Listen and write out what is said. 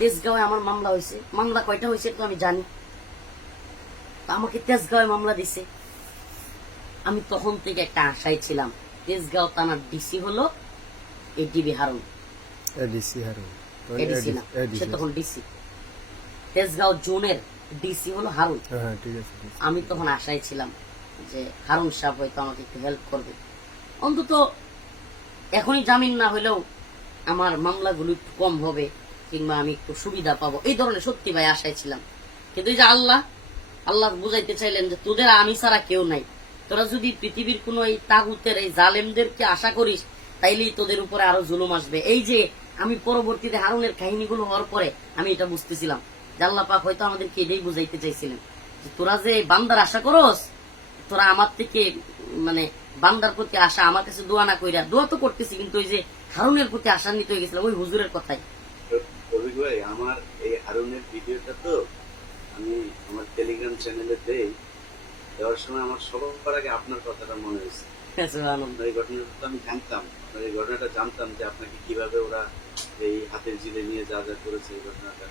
তেজগাঁওয়ে আমার মামলা হয়েছে। মামলা কয়টা হয়েছে তো আমি জানি। আমাকে তেজগাঁওয়ে মামলা দিছে। আমি তখন থেকে একটা আশায় ছিলাম, তেজগাঁও থানার ডিসি হলো ADB Harun, ADC Harun, ADC না, সে তখন ডিসি। তেজগাঁও জোনের ডিসি হলো হারুন। হ্যাঁ ঠিক আছে। আমি তখন আশায় ছিলাম যে হারুন সাহেব হয়তো আমাকে একটু হেল্প করবে, অন্তত এখনই জামিন না হলেও আমার মামলাগুলো একটু কম হবে, কিংবা আমি একটু সুবিধা পাবো, এই ধরনের সত্যি ভাই আশায় ছিলাম। কিন্তু এই যে আল্লাহ বুঝাইতে চাইলেন যে তোদের আমি ছাড়া কেউ নাই, তোরা যদি পৃথিবীর কোন এই তাগুতের এই জালেমদেরকে আশা করিস তাইলেই তোদের উপরে আরো জুলুম আসবে। এই যে আমি পরবর্তীতে হারুনের কাহিনীগুলো হওয়ার পরে আমি এটা বুঝতেছিলাম যে আল্লাহ পাক হয়তো আমাদেরকে এটাই বুঝাইতে চাইছিলেন যে তোরা যে বান্দার আশা করস, তোরা আমার থেকে মানে বান্দার প্রতি আশা, আমার কাছে দোয়া না কইরা, দোয়া তো করতেছি কিন্তু ওই যে হারুনের প্রতি আশান্বিত হয়ে গেছিলাম ওই হুজুরের কথাই। রবি ভাই, আমার এই হারুনের ভিডিওটা তো আমি আমার টেলিগ্রাম চ্যানেলে দেওয়ার সময় আমার সবার আগে আপনার কথাটা মনে হয়েছে। আপনার এই ঘটনাটা তো আমি জানতাম, আপনার এই ঘটনাটা জানতাম যে আপনাকে কিভাবে ওরা এই হাতের জিলে নিয়ে যা যা করেছে এই ঘটনাটা।